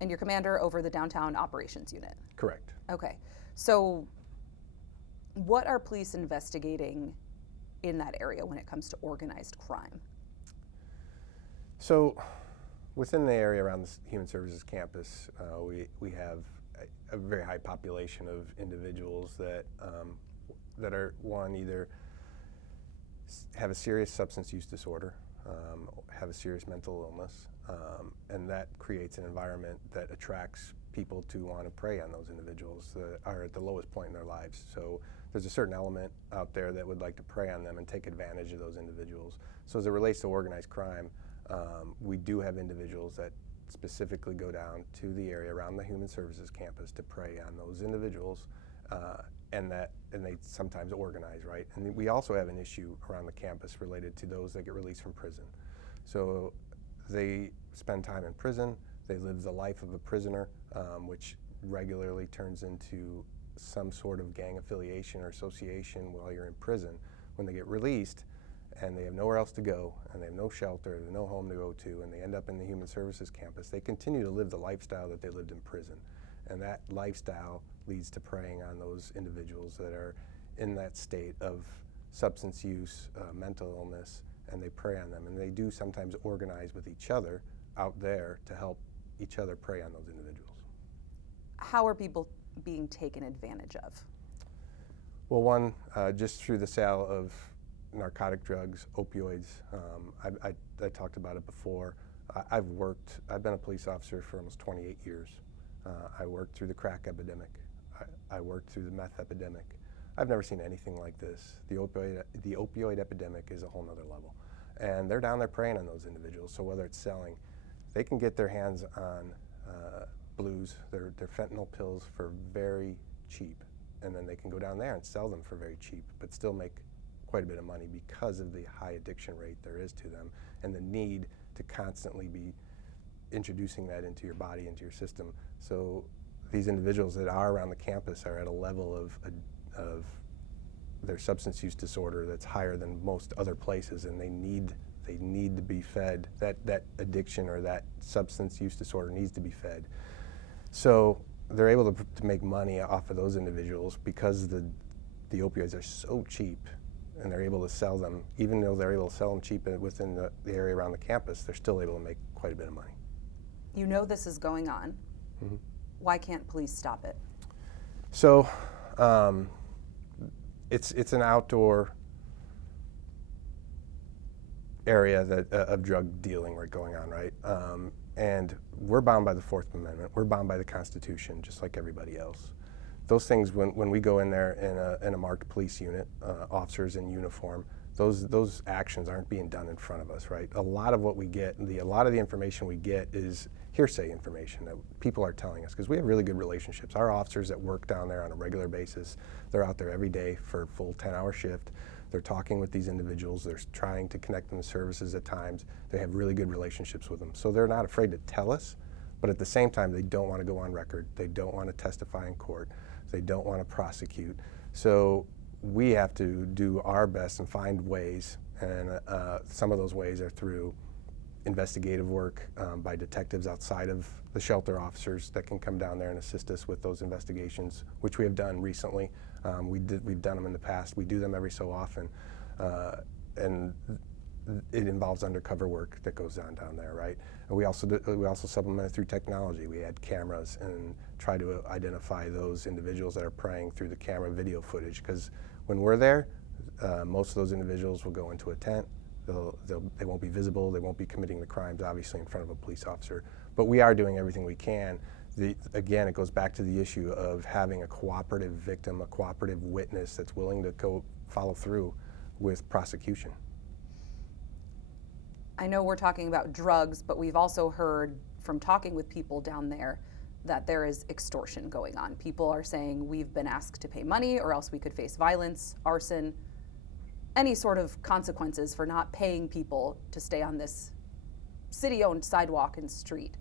And you're commander over the downtown operations unit. Correct. Okay. So what are police investigating in that area when it comes to organized crime? So within the area around the Human Services campus, we have a very high population of individuals that are, one, either have a serious substance use disorder, have a serious mental illness, and that creates an environment that attracts people to want to prey on those individuals that are at the lowest point in their lives. So there's a certain element out there that would like to prey on them and take advantage of those individuals. So as it relates to organized crime, we do have individuals that specifically go down to the area around the Human Services campus to prey on those individuals, and they sometimes organize, right? And we also have an issue around the campus related to those that get released from prison. So they spend time in prison, they live the life of a prisoner, which regularly turns into some sort of gang affiliation or association while you're in prison. When they get released and they have nowhere else to go, and they have no shelter, no home to go to, and they end up in the Human Services campus, they continue to live the lifestyle that they lived in prison. And that lifestyle leads to preying on those individuals that are in that state of substance use, mental illness, and they prey on them. And they do sometimes organize with each other out there to help each other prey on those individuals. How are people being taken advantage of? Well, one, just through the sale of narcotic drugs, opioids. I talked about it before. I've been a police officer for almost 28 years. I worked through the crack epidemic. I worked through the meth epidemic. I've never seen anything like this. The opioid epidemic is a whole nother level. And they're down there preying on those individuals. So whether it's selling, they can get their hands on blues, their fentanyl pills for very cheap. And then they can go down there and sell them for very cheap, but still make quite a bit of money because of the high addiction rate there is to them and the need to constantly be introducing that into your body, into your system. So these individuals that are around the campus are at a level of their substance use disorder that's higher than most other places, and they need to be fed. That addiction or that substance use disorder needs to be fed. So they're able to make money off of those individuals because the opioids are so cheap, and they're able to sell them. Even though they're able to sell them cheap within the area around the campus, they're still able to make quite a bit of money. You know this is going on. Mm-hmm. Why can't police stop it? So it's an outdoor area of drug dealing going on, right? And we're bound by the Fourth Amendment. We're bound by the Constitution, just like everybody else. Those things, when we go in there in a marked police unit, officers in uniform, those actions aren't being done in front of us, right? A lot of what we get, a lot of the information we get is hearsay information that people are telling us, because we have really good relationships. Our officers that work down there on a regular basis, they're out there every day for a full 10-hour shift. They're talking with these individuals. They're trying to connect them to services at times. They have really good relationships with them. So they're not afraid to tell us, but at the same time, they don't want to go on record. They don't want to testify in court. They don't want to prosecute. So we have to do our best and find ways, and some of those ways are through investigative work by detectives outside of the shelter officers that can come down there and assist us with those investigations, which we have done recently. We've done them in the past. We do them every so often, and it involves undercover work that goes on down there, right? And we also supplement it through technology. We add cameras and try to identify those individuals that are preying through the camera video footage, because when we're there, most of those individuals will go into a tent. They won't be visible. They won't be committing the crimes, obviously, in front of a police officer. But we are doing everything we can. Again, it goes back to the issue of having a cooperative victim, a cooperative witness that's willing to go follow through with prosecution. I know we're talking about drugs, but we've also heard from talking with people down there that there is extortion going on. People are saying we've been asked to pay money or else we could face violence, arson, any sort of consequences for not paying people to stay on this city-owned sidewalk and street.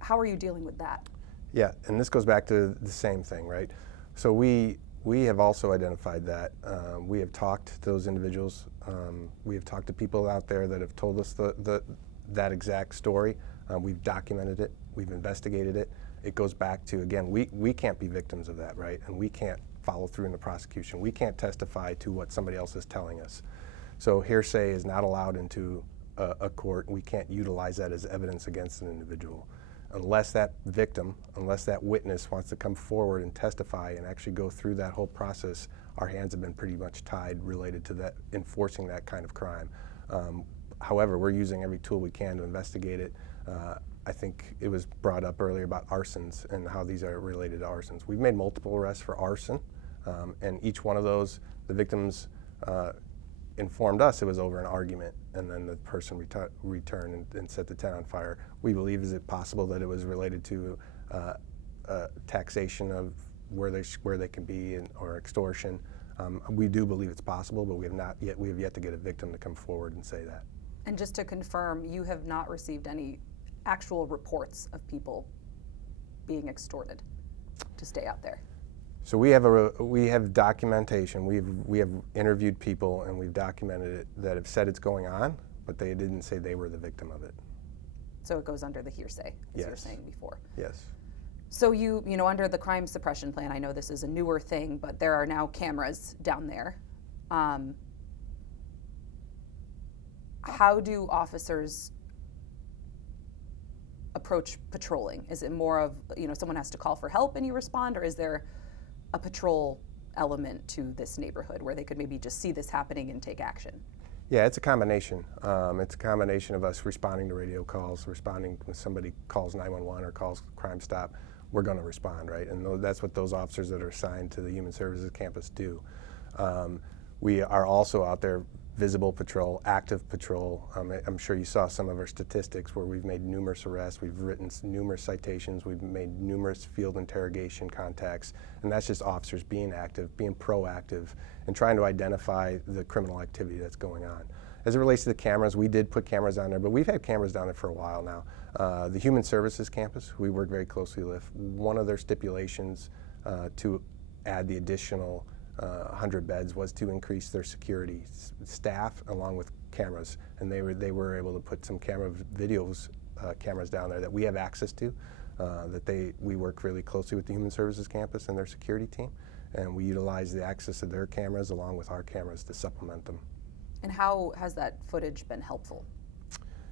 How are you dealing with that? Yeah, and this goes back to the same thing, right? So we have also identified that. We have talked to those individuals. We have talked to people out there that have told us that exact story. We've documented it. We've investigated it. It goes back to, again, we can't be victims of that, right? And we can't follow through in the prosecution. We can't testify to what somebody else is telling us. So hearsay is not allowed into a court. We can't utilize that as evidence against an individual. Unless that victim, unless that witness wants to come forward and testify and actually go through that whole process, our hands have been pretty much tied related to that, enforcing that kind of crime. However, we're using every tool we can to investigate it. I think it was brought up earlier about arsons and how these are related to arsons. We've made multiple arrests for arson, and each one of those, the victims informed us it was over an argument, and then the person returned and set the tent on fire. We believe, is it possible that it was related to taxation of where they can be, or extortion? We do believe it's possible, but we have yet to get a victim to come forward and say that. And just to confirm, you have not received any actual reports of people being extorted to stay out there? So we have documentation. We have interviewed people, and we've documented it, that have said it's going on, but they didn't say they were the victim of it. So it goes under the hearsay, as you were saying before. Yes. So you know, under the crime suppression plan, I know this is a newer thing, but there are now cameras down there. How do officers approach patrolling? Is it more of, someone has to call for help and you respond, or is there a patrol element to this neighborhood where they could maybe just see this happening and take action? Yeah, it's a combination. It's a combination of us responding to radio calls, responding when somebody calls 911 or calls Crime Stop. We're going to respond, right? And that's what those officers that are assigned to the Human Services campus do. We are also out there, visible patrol, active patrol. I'm sure you saw some of our statistics where we've made numerous arrests, we've written numerous citations, we've made numerous field interrogation contacts, and that's just officers being active, being proactive, and trying to identify the criminal activity that's going on. As it relates to the cameras, we did put cameras on there, but we've had cameras down there for a while now. The Human Services campus, we work very closely with. One of their stipulations to add the additional 100 beds was to increase their security staff along with cameras, and they were able to put some cameras down there that we have access to. We work really closely with the Human Services campus and their security team, and we utilize the access of their cameras along with our cameras to supplement them. And how has that footage been helpful?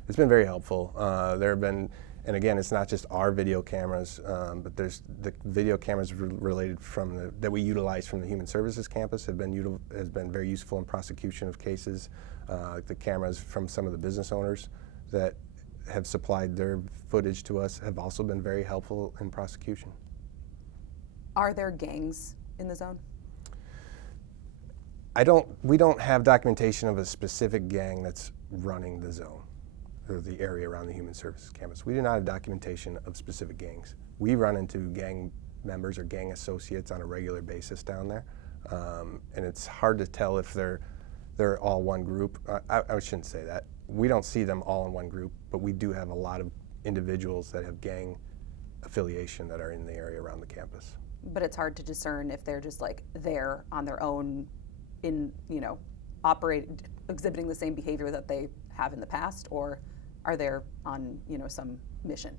It's been very helpful. There have been, and again, it's not just our video cameras, but there's the video cameras related that we utilize from the Human Services campus has been very useful in prosecution of cases. The cameras from some of the business owners that have supplied their footage to us have also been very helpful in prosecution. Are there gangs in the zone? We don't have documentation of a specific gang that's running the zone, or the area around the Human Services campus. We do not have documentation of specific gangs. We run into gang members or gang associates on a regular basis down there, and it's hard to tell if they're all one group. I shouldn't say that. We don't see them all in one group, but we do have a lot of individuals that have gang affiliation that are in the area around the campus. But it's hard to discern if they're just like there on their own, exhibiting the same behavior that they have in the past, or are they on some mission?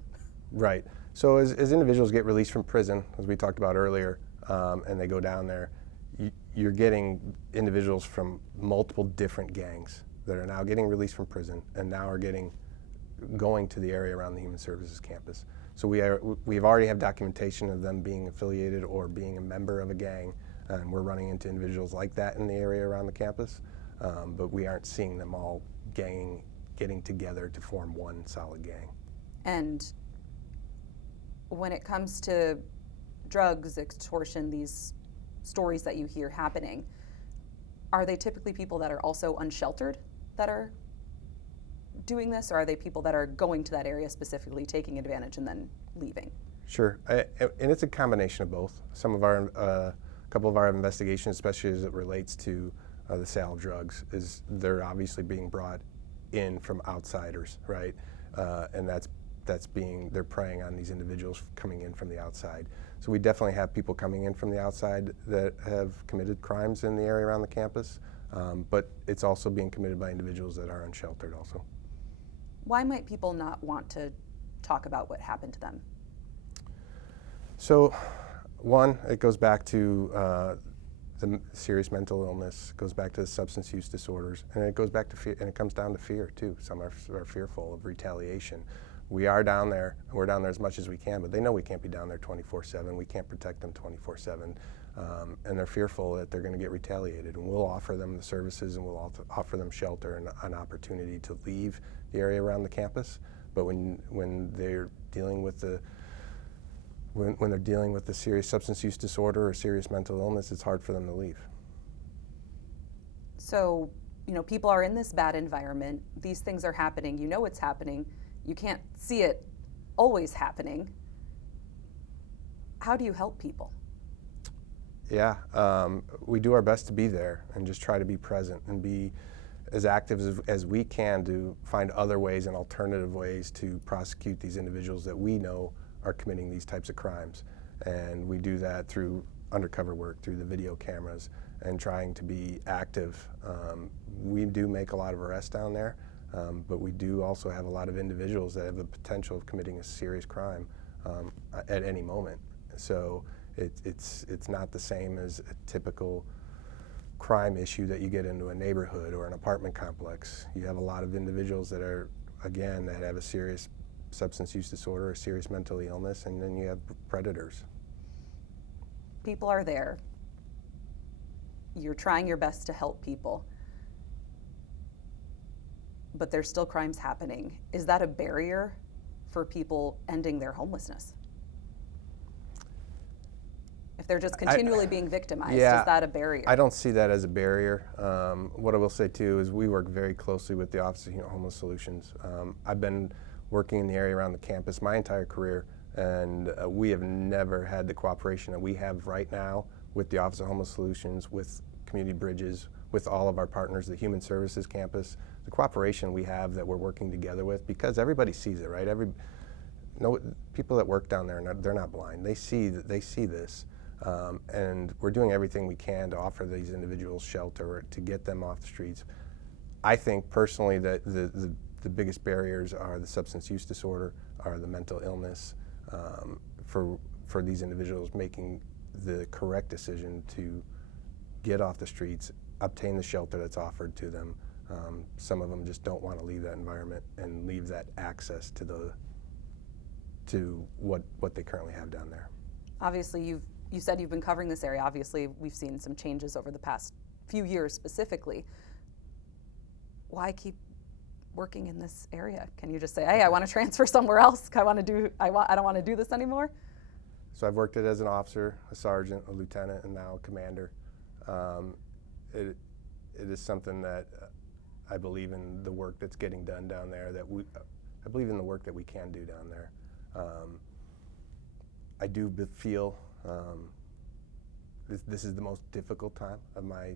Right. So as individuals get released from prison, as we talked about earlier, and they go down there, you're getting individuals from multiple different gangs that are now getting released from prison and now are going to the area around the Human Services campus. So we've already have documentation of them being affiliated or being a member of a gang, and we're running into individuals like that in the area around the campus, but we aren't seeing them all getting together to form one solid gang. And when it comes to drugs, extortion, these stories that you hear happening, are they typically people that are also unsheltered that are doing this, or are they people that are going to that area specifically, taking advantage and then leaving? Sure, and it's a combination of both. A couple of our investigations, especially as it relates to the sale of drugs, is they're obviously being brought in from outsiders, right? And they're preying on these individuals coming in from the outside. So we definitely have people coming in from the outside that have committed crimes in the area around the campus, but it's also being committed by individuals that are unsheltered also. Why might people not want to talk about what happened to them? So, one, it goes back to the serious mental illness, goes back to the substance use disorders, and it goes back to fear, and it comes down to fear too. Some are fearful of retaliation. We are down there, we're down there as much as we can, but they know we can't be down there 24/7. We can't protect them 24/7, and they're fearful that they're going to get retaliated. And we'll offer them the services, and we'll offer them shelter and an opportunity to leave the area around the campus. But when they're dealing with the when they're dealing with a serious substance use disorder or serious mental illness, it's hard for them to leave. So, people are in this bad environment. These things are happening. You know it's happening. You can't see it always happening. How do you help people? Yeah, we do our best to be there and just try to be present and be as active as we can to find other ways and alternative ways to prosecute these individuals that we know are committing these types of crimes. And we do that through undercover work, through the video cameras, and trying to be active. We do make a lot of arrests down there, but we do also have a lot of individuals that have the potential of committing a serious crime at any moment. So it's not the same as a typical crime issue that you get into a neighborhood or an apartment complex. You have a lot of individuals that are, again, that have a serious substance use disorder, a serious mental illness, and then you have predators. People are there. You're trying your best to help people, but there's still crimes happening. Is that a barrier for people ending their homelessness? If they're just continually being victimized, is that a barrier? I don't see that as a barrier. What I will say too is we work very closely with the Office of Homeless Solutions. I've been working in the area around the campus my entire career, and we have never had the cooperation that we have right now with the Office of Homeless Solutions, with Community Bridges, with all of our partners, the Human Services campus, the cooperation we have that we're working together with, because everybody sees it, right? People that work down there, they're not blind. They see this, and we're doing everything we can to offer these individuals shelter, to get them off the streets. I think personally that the biggest barriers are the substance use disorder, are the mental illness, for these individuals making the correct decision to get off the streets, obtain the shelter that's offered to them. Some of them just don't want to leave that environment and leave that access to what they currently have down there. Obviously, you said you've been covering this area. Obviously, we've seen some changes over the past few years specifically. Why keep working in this area? Can you just say, hey, I want to transfer somewhere else. I don't want to do this anymore? So I've worked it as an officer, a sergeant, a lieutenant, and now a commander. It is something that I believe in the work that's getting done down there. I believe in the work that we can do down there. I do feel this is the most difficult time of my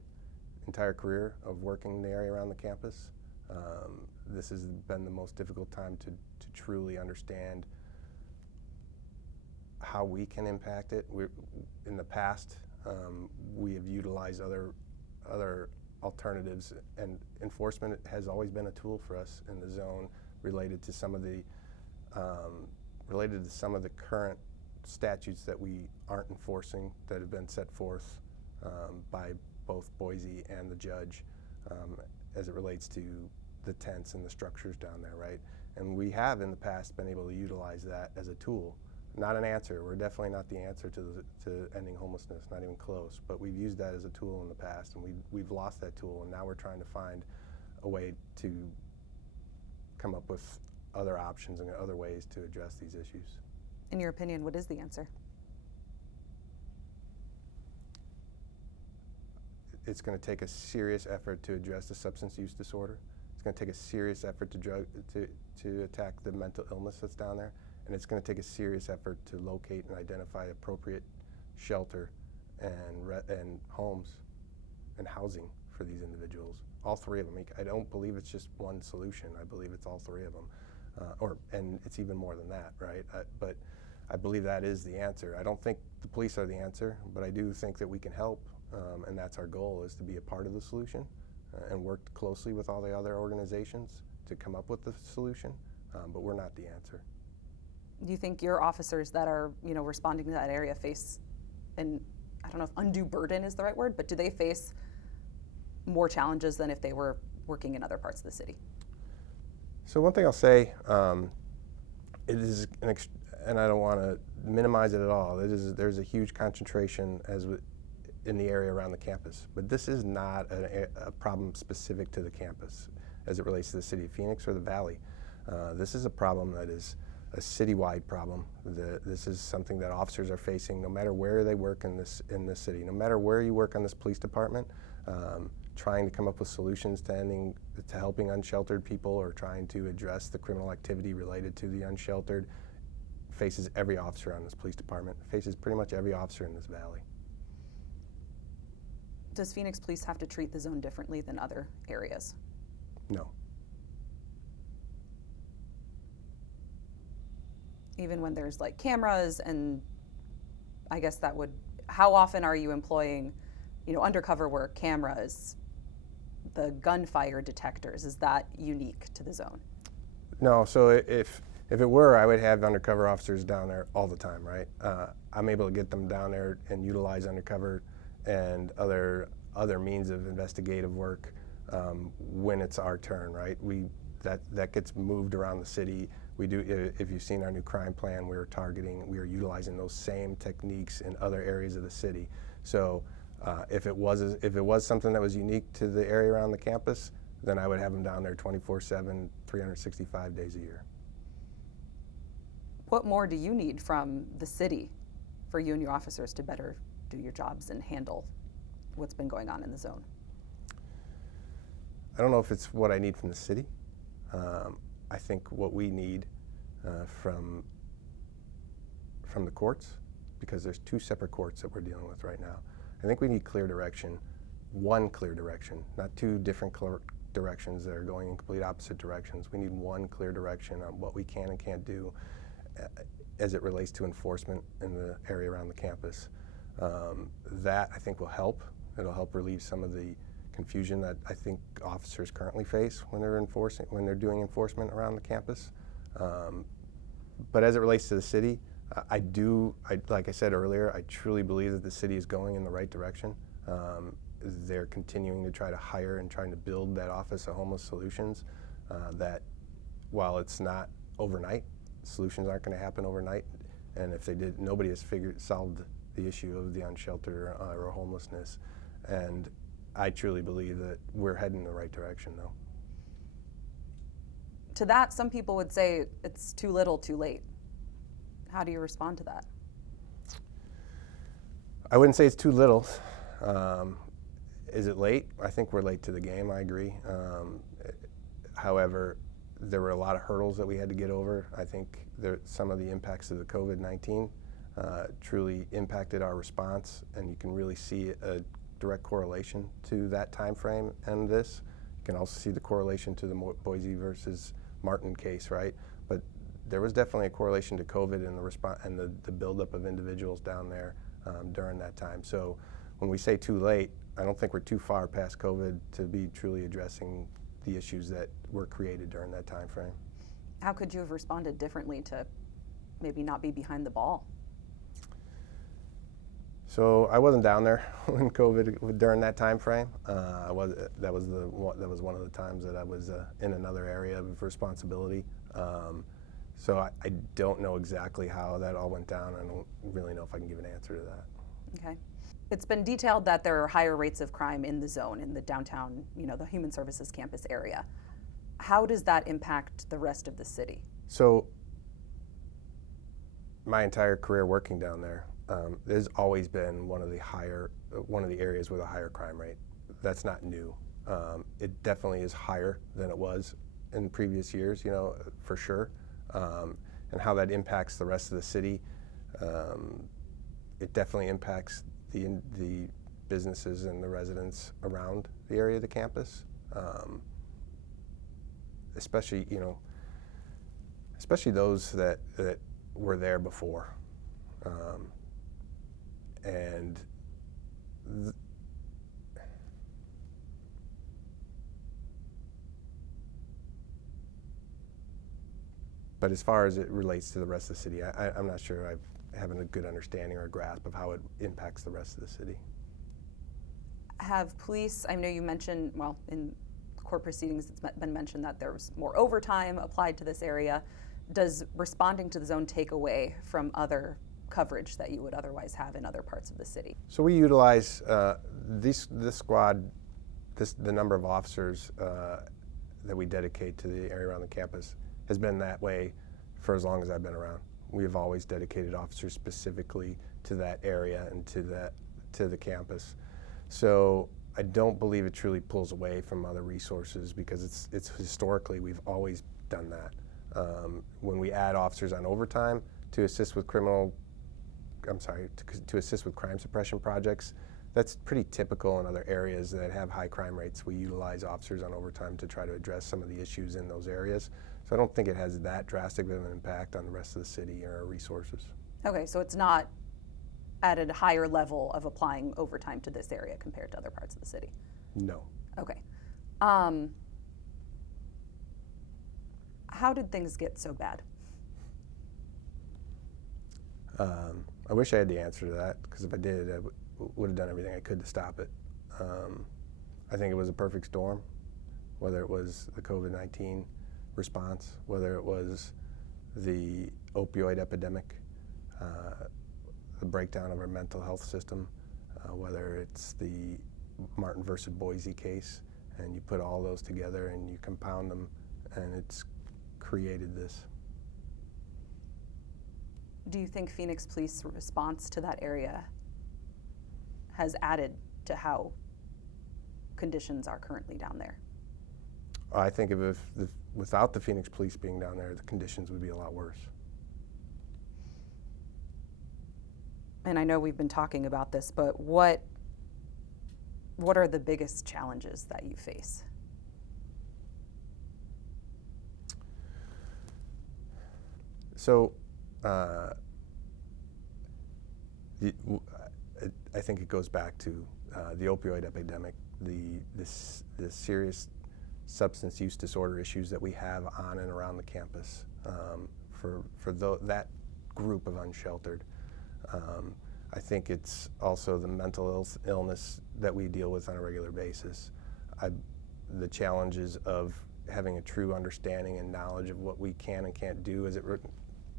entire career of working in the area around the campus. This has been the most difficult time to truly understand how we can impact it. In the past, we have utilized other alternatives, and enforcement has always been a tool for us in the zone related to some of the current statutes that we aren't enforcing, that have been set forth by both Boise and the judge as it relates to the tents and the structures down there, right? And we have in the past been able to utilize that as a tool. Not an answer. We're definitely not the answer to ending homelessness, not even close. But we've used that as a tool in the past, and we've lost that tool, and now we're trying to find a way to come up with other options and other ways to address these issues. In your opinion, what is the answer? It's going to take a serious effort to address the substance use disorder. It's going to take a serious effort to attack the mental illness that's down there. And it's going to take a serious effort to locate and identify appropriate shelter and homes and housing for these individuals. All three of them. I don't believe it's just one solution. I believe it's all three of them. And it's even more than that, right? But I believe that is the answer. I don't think the police are the answer, but I do think that we can help, and that's our goal, is to be a part of the solution and work closely with all the other organizations to come up with the solution, but we're not the answer. Do you think your officers that are, responding to that area face an, I don't know if undue burden is the right word, but do they face more challenges than if they were working in other parts of the city? So one thing I'll say, it is and I don't want to minimize it at all. There's a huge concentration in the area around the campus, but this is not a problem specific to the campus as it relates to the city of Phoenix or the Valley. This is a problem that is a citywide problem. This is something that officers are facing no matter where they work in this city, no matter where you work on this police department. Trying to come up with solutions to helping unsheltered people or trying to address the criminal activity related to the unsheltered faces every officer on this police department, faces pretty much every officer in this valley. Does Phoenix Police have to treat the zone differently than other areas? No. Even when there's like cameras, and I guess how often are you employing, undercover work, cameras, the gunfire detectors? Is that unique to the zone? No, so if it were, I would have undercover officers down there all the time, right? I'm able to get them down there and utilize undercover and other means of investigative work when it's our turn, right? That gets moved around the city. We do. If you've seen our new crime plan, we are utilizing those same techniques in other areas of the city. So if it was something that was unique to the area around the campus, then I would have them down there 24/7, 365 days a year. What more do you need from the city for you and your officers to better do your jobs and handle what's been going on in the zone? I don't know if it's what I need from the city. I think what we need from the courts, because there's two separate courts that we're dealing with right now. I think we need clear direction, one clear direction, not two different directions that are going in complete opposite directions. We need one clear direction on what we can and can't do as it relates to enforcement in the area around the campus. That I think will help. It'll help relieve some of the confusion that I think officers currently face when they're doing enforcement around the campus. But as it relates to the city, like I said earlier, I truly believe that the city is going in the right direction. They're continuing to try to hire and trying to build that Office of Homeless Solutions. That while it's not overnight, solutions aren't going to happen overnight. And if they did, nobody has solved the issue of the unsheltered or homelessness. And I truly believe that we're heading in the right direction, though. To that, some people would say it's too little, too late. How do you respond to that? I wouldn't say it's too little. Is it late? I think we're late to the game, I agree. However, there were a lot of hurdles that we had to get over. I think some of the impacts of the COVID-19 truly impacted our response, and you can really see a direct correlation to that time frame and this. You can also see the correlation to the Boise versus Martin case, right? But there was definitely a correlation to COVID and the response and the buildup of individuals down there during that time. So when we say too late, I don't think we're too far past COVID to be truly addressing the issues that were created during that time frame. How could you have responded differently to maybe not be behind the ball? So I wasn't down there when COVID during that time frame. That was one of the times that I was in another area of responsibility. So I don't know exactly how that all went down. I don't really know if I can give an answer to that. Okay. It's been detailed that there are higher rates of crime in the zone, in the downtown, the Human Services campus area. How does that impact the rest of the city? So my entire career working down there, there's always been one of the areas with a higher crime rate. That's not new. It definitely is higher than it was in previous years, for sure. And how that impacts the rest of the city, it definitely impacts the businesses and the residents around the area of the campus, especially those that were there before. And But as far as it relates to the rest of the city, I'm not sure I have a good understanding or grasp of how it impacts the rest of the city. Have police, I know you mentioned, well, in court proceedings it's been mentioned that there's more overtime applied to this area. Does responding to the zone take away from other coverage that you would otherwise have in other parts of the city? So we utilize this squad, the number of officers that we dedicate to the area around the campus has been that way for as long as I've been around. We have always dedicated officers specifically to that area and to the campus. So I don't believe it truly pulls away from other resources, because it's historically we've always done that. When we add officers on overtime to assist with to assist with crime suppression projects, that's pretty typical in other areas that have high crime rates. We utilize officers on overtime to try to address some of the issues in those areas. So I don't think it has that drastic of an impact on the rest of the city or our resources. Okay, so it's not at a higher level of applying overtime to this area compared to other parts of the city? No. Okay. How did things get so bad? I wish I had the answer to that, because if I did, I would have done everything I could to stop it. I think it was a perfect storm, whether it was the COVID-19 response, whether it was the opioid epidemic, the breakdown of our mental health system, whether it's the Martin versus Boise case, and you put all those together and you compound them, and it's created this. Do you think Phoenix Police response to that area has added to how conditions are currently down there? I think without the Phoenix Police being down there, the conditions would be a lot worse. And I know we've been talking about this, but what are the biggest challenges that you face? So, I think it goes back to the opioid epidemic, the serious substance use disorder issues that we have on and around the campus for that group of unsheltered. I think it's also the mental illness that we deal with on a regular basis. The challenges of having a true understanding and knowledge of what we can and can't do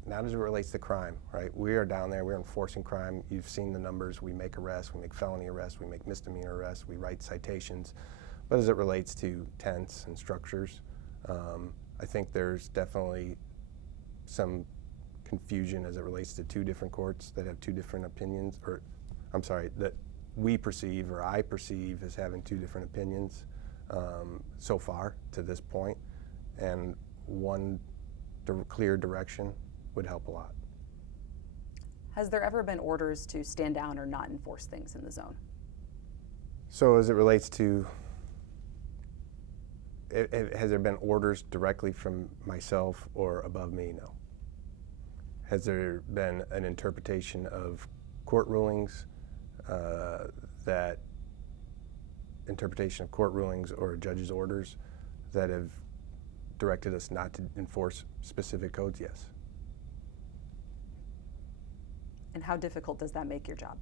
not as it relates to crime, right? We are down there, we're enforcing crime. You've seen the numbers. We make arrests, we make felony arrests, we make misdemeanor arrests, we write citations. But as it relates to tents and structures, I think there's definitely some confusion as it relates to two different courts that have two different opinions, or I'm sorry, that we perceive or I perceive as having two different opinions so far to this point, and one clear direction would help a lot. Has there ever been orders to stand down or not enforce things in the zone? So as it relates to, has there been orders directly from myself or above me? No. Has there been an interpretation of court rulings, or a judge's orders that have directed us not to enforce specific codes? Yes. And how difficult does that make your job?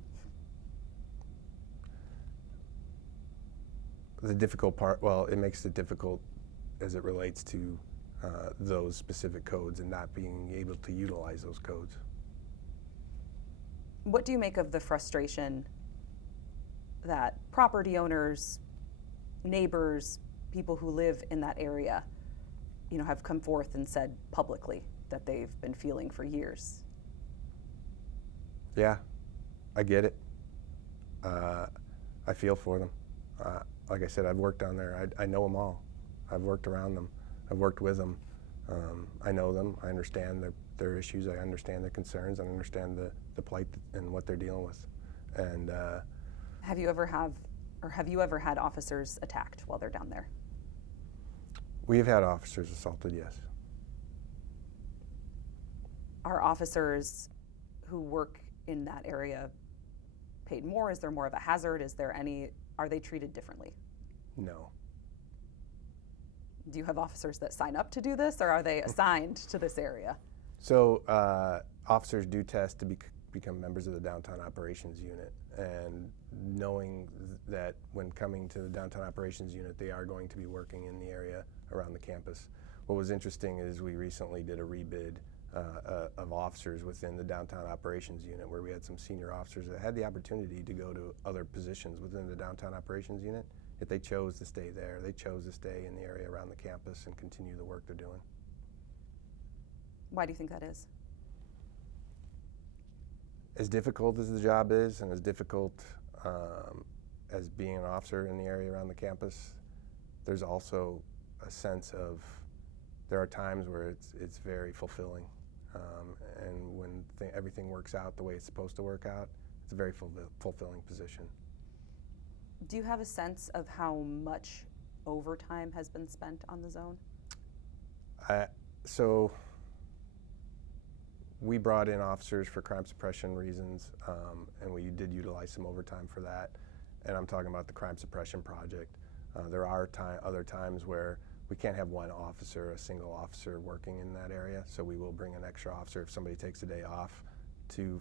The difficult part, well, it makes it difficult as it relates to those specific codes and not being able to utilize those codes. What do you make of the frustration that property owners, neighbors, people who live in that area, have come forth and said publicly that they've been feeling for years? Yeah, I get it. I feel for them. Like I said, I've worked down there. I know them all. I've worked around them. I've worked with them. I know them. I understand their issues. I understand their concerns. I understand the plight and what they're dealing with. And have you ever had officers attacked while they're down there? We've had officers assaulted, yes. Are officers who work in that area paid more? Is there more of a hazard? Are they treated differently? No. Do you have officers that sign up to do this, or are they assigned to this area? So officers do test to become members of the Downtown Operations Unit, and knowing that when coming to the Downtown Operations Unit, they are going to be working in the area around the campus. What was interesting is we recently did a rebid of officers within the Downtown Operations Unit, where we had some senior officers that had the opportunity to go to other positions within the Downtown Operations Unit, yet they chose to stay there. They chose to stay in the area around the campus and continue the work they're doing. Why do you think that is? As difficult as the job is, and as difficult as being an officer in the area around the campus, there's also a sense of there are times where it's very fulfilling, and when everything works out the way it's supposed to work out, it's a very fulfilling position. Do you have a sense of how much overtime has been spent on the zone? So we brought in officers for crime suppression reasons, and we did utilize some overtime for that. And I'm talking about the crime suppression project. There are other times where we can't have one officer, a single officer working in that area, so we will bring an extra officer if somebody takes a day off to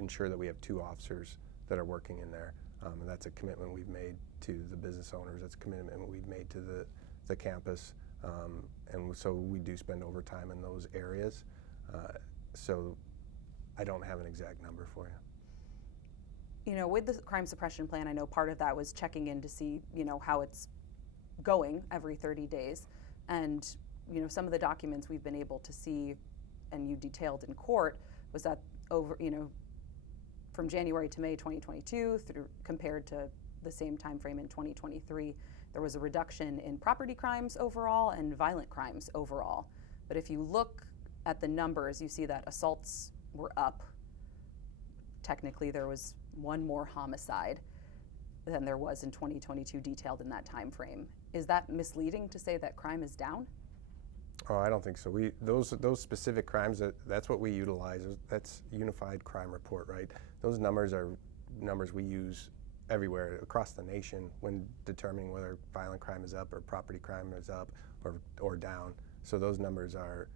ensure that we have two officers that are working in there. And that's a commitment we've made to the business owners. That's a commitment we've made to the campus. And so we do spend overtime in those areas. So I don't have an exact number for you. You know, with the crime suppression plan, I know part of that was checking in to see, you know, how it's going every 30 days. And, you know, some of the documents we've been able to see and you detailed in court was that from January to May 2022 compared to the same time frame in 2023, there was a reduction in property crimes overall and violent crimes overall. But if you look at the numbers, you see that assaults were up. Technically, there was one more homicide than there was in 2022 detailed in that time frame. Is that misleading to say that crime is down? Oh, I don't think so. Those specific crimes, that's what we utilize. That's Unified Crime Report, right? Those numbers are numbers we use everywhere across the nation when determining whether violent crime is up or property crime is up or down. So those numbers are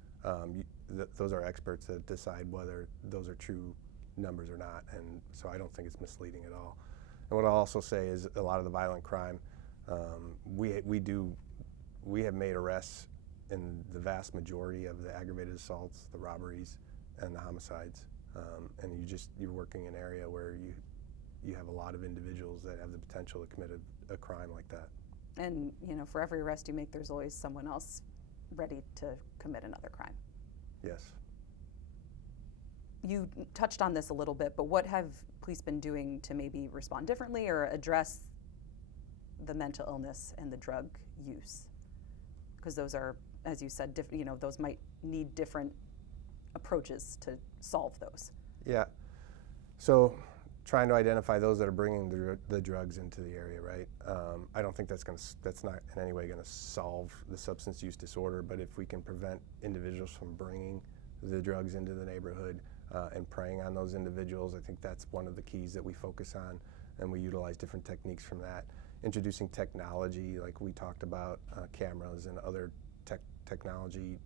those are experts that decide whether those are true numbers or not, and so I don't think it's misleading at all. And what I'll also say is a lot of the violent crime, we have made arrests in the vast majority of the aggravated assaults, the robberies, and the homicides. And you're working in an area where you have a lot of individuals that have the potential to commit a crime like that. And you know, for every arrest you make, there's always someone else ready to commit another crime. Yes. You touched on this a little bit, but what have police been doing to maybe respond differently or address the mental illness and the drug use? Because those are, as you said, those might need different approaches to solve those. Yeah. So trying to identify those that are bringing the drugs into the area, right? I don't think that's not in any way going to solve the substance use disorder, but if we can prevent individuals from bringing the drugs into the neighborhood and preying on those individuals, I think that's one of the keys that we focus on, and we utilize different techniques from that. Introducing technology, like we talked about, cameras and other technology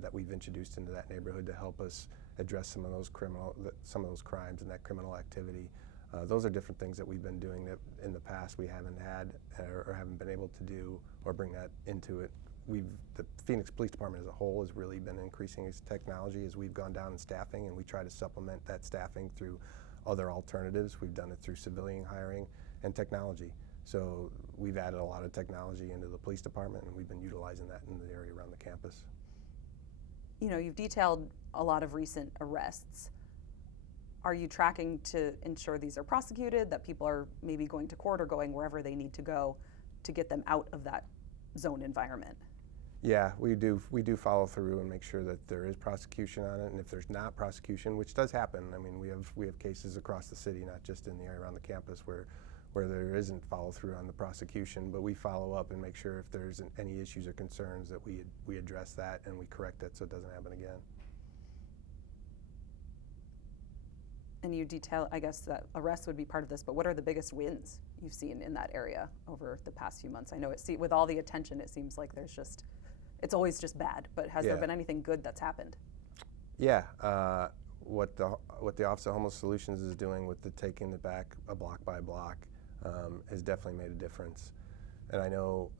that we've introduced into that neighborhood to help us address some of those crimes and that criminal activity. Those are different things that we've been doing that in the past we haven't had or haven't been able to do or bring that into it. The Phoenix Police Department as a whole has really been increasing its technology as we've gone down in staffing, and we try to supplement that staffing through other alternatives. We've done it through civilian hiring and technology. So we've added a lot of technology into the police department, and we've been utilizing that in the area around the campus. You know, you've detailed a lot of recent arrests. Are you tracking to ensure these are prosecuted, that people are maybe going to court or going wherever they need to go to get them out of that zone environment? Yeah, we do follow through and make sure that there is prosecution on it, and if there's not prosecution, which does happen, I mean, we have cases across the city, not just in the area around the campus, where there isn't follow through on the prosecution, but we follow up and make sure if there's any issues or concerns that we address that and we correct it so it doesn't happen again. And you detail, I guess that arrests would be part of this, but what are the biggest wins you've seen in that area over the past few months? I know with all the attention, it seems like it's always just bad, but has there been anything good that's happened? Yeah, what the Office of Homeless Solutions is doing with the taking it back a block by block has definitely made a difference. And I know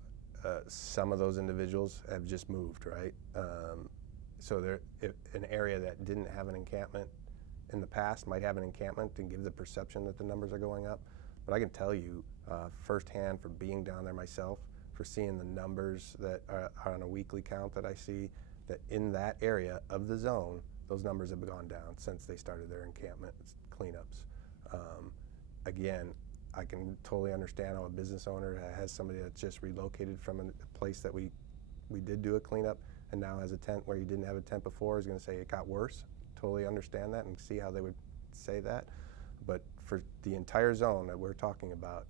some of those individuals have just moved, right? So an area that didn't have an encampment in the past might have an encampment and give the perception that the numbers are going up. But I can tell you firsthand, for being down there myself, for seeing the numbers that are on a weekly count that I see, that in that area of the zone, those numbers have gone down since they started their encampment cleanups. Again, I can totally understand how a business owner has somebody that's just relocated from a place that we did do a cleanup and now has a tent where you didn't have a tent before is going to say it got worse. Totally understand that and see how they would say that. But for the entire zone that we're talking about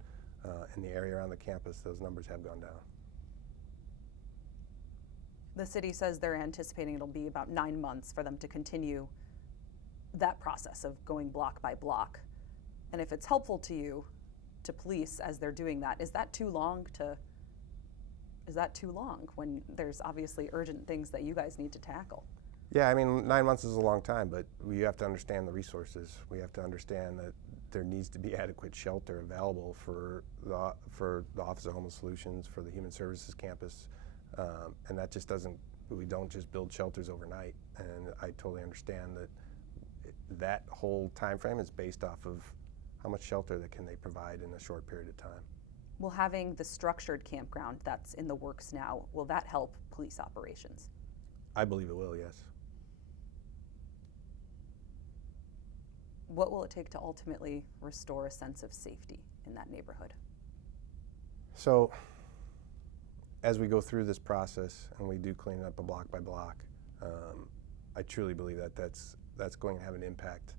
in the area around the campus, those numbers have gone down. The city says they're anticipating it'll be about 9 months for them to continue that process of going block by block. And if it's helpful to you, to police as they're doing that, is that too long when there's obviously urgent things that you guys need to tackle? Yeah, I mean, 9 months is a long time, but we have to understand the resources. We have to understand that there needs to be adequate shelter available for the Office of Homeless Solutions, for the Human Services campus, and that just we don't just build shelters overnight. And I totally understand that that whole time frame is based off of how much shelter that can they provide in a short period of time. Will having the structured campground that's in the works now, will that help police operations? I believe it will, yes. What will it take to ultimately restore a sense of safety in that neighborhood? So, as we go through this process and we do clean it up a block by block, I truly believe that that's going to have an impact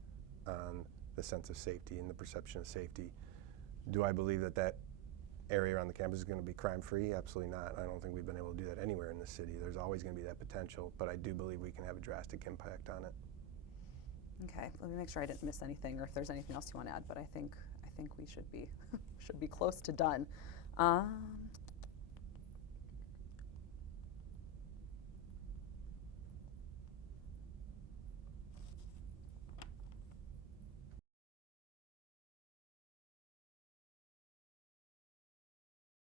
on the sense of safety and the perception of safety. Do I believe that area around the campus is going to be crime-free? Absolutely not. I don't think we've been able to do that anywhere in the city. There's always going to be that potential, but I do believe we can have a drastic impact on it. Okay, let me make sure I didn't miss anything, or if there's anything else you want to add. But I think we should be close to done.